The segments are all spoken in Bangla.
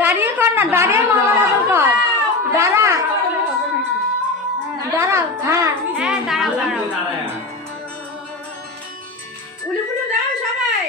দাঁড়িয়ে কর না, দাঁড়িয়ে মামার মতো কর। দাঁড়া দাঁড়া, হ্যাঁ হ্যাঁ দাঁড়াও দাঁড়াও। উলি ফুলে দাও সবাই।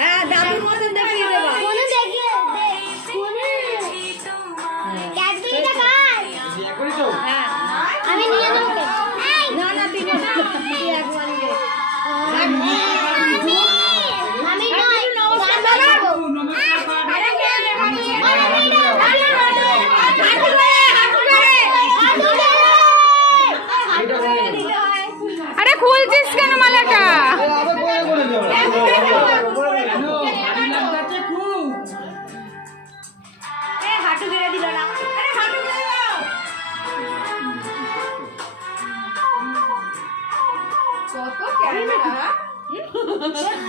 হ্যাঁ দাদুর মতন দেখিয়ে দেবা। আমি নিয়ে নেব। না না তুই না, তুই একবার নে। আমি নয়, দাদা দেবো। আরে কে নেবে? আরে খুলছিস কেন মালাটা? হাঁটু গেড়ে দিল না। আরে হাঁটু গেড়ে দাও। কত ক্যামেরা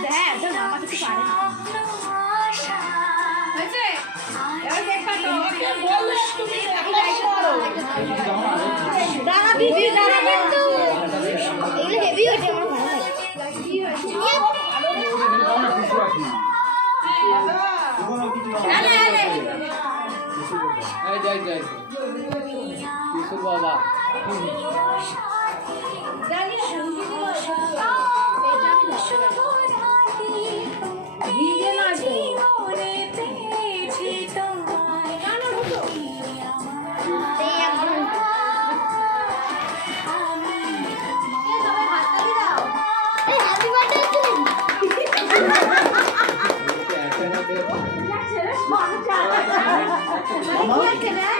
দেখ তো মামা কিছু পারে না। হয়েছে? এবার কেক কাটো। ওকে বললে তুমি আমি লাইক করো। দাঁড়া দিদি, দাঁড়া কিন্তু এগুলো হেভি হচ্ছে আমার ভালো লাগে। বাবা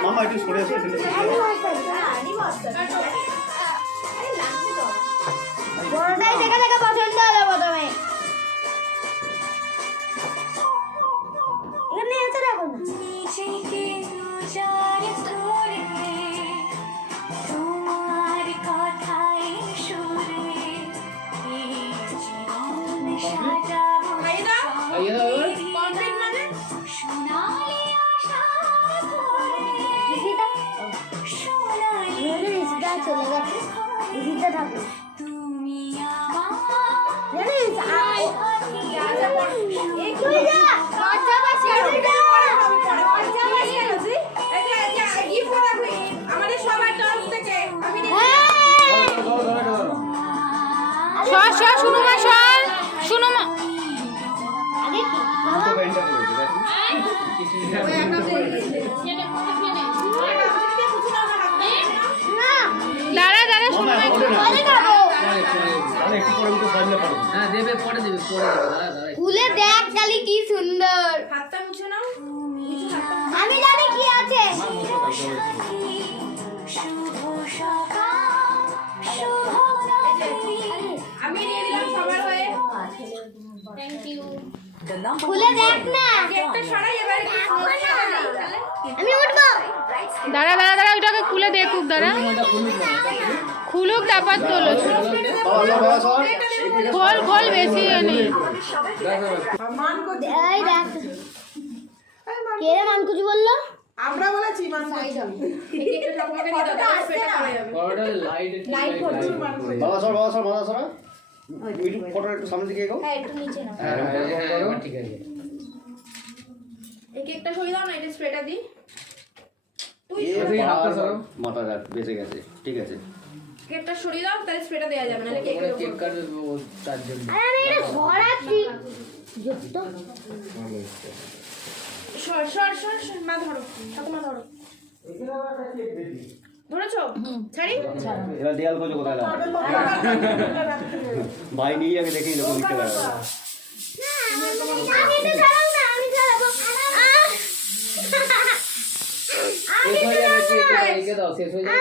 মামা একটু সরে আসো। বড়টাই দেখা দেখা পছন্দ হলো প্রথমে। এখানে এসে দেখো না। চলে গেছে দিদিটা থাকবে। আমাদের সবার তরফ থেকে আমি শুনো মা, শুনো মা। দাঁড়া দাঁড়া, শুনো মা। হ্যাঁ দেবে, পরে দেবে, পরে দেবে। দাঁড়া দাঁড়া। খুলে দেখ কালি কি সুন্দর। হাতটা মুছে নাও। আমি জানি কি আছে। আমি নিয়ে দিলাম সবার হয়ে। খুলে দেখ না। কেকটা সরাই এবারে কি আমি উঠবো। দাঁড়া দাঁড়া দাঁড়া, ওইটাকে খুলে দেখুক। দাঁড়া খুলুক, তারপর তোলো। খোল খোল, বেশি নেই। এই দেখ কে রে মানকুচি বললো? আমরা বলেছি মানকুচি। কেকটা সবাইকে দিয়ে দাও, সেটা করে যাবে। বড়টা লাইট করছি বাবা সর, মাথা সরা। একটু ফটো একটু সামনে দিকে এগো। হ্যাঁ একটু নিচে না। হ্যাঁ ঠিক আছে। এই কেকটা সরিয়ে দাও না, এটা স্প্রেটা দিই। মাথা বেঁচে গেছে, ঠিক আছে। কেকটা সরিয়ে দাও, তাহলে স্প্রেটা দেওয়া যাবে না, কেকের কেক উপর। কাটবে তার জন্য। আরে আমি এটা সরাচ্ছি। সর সর সর সর, মা ধরো, ঠাকুমা ধরো। ধরেছো? ছাড়ি? এবার দেয়াল খোঁজো কোথায় লাগবে। ভাই নিয়ে আগে দেখেই লোক লিখতে পারবে। আমি তো ছাড়াও না, আমি ছাড়াও। শেষ হয়ে যাবে, শেষ হয়ে যাবে, রেখে দাও, শেষ হয়ে যাবে।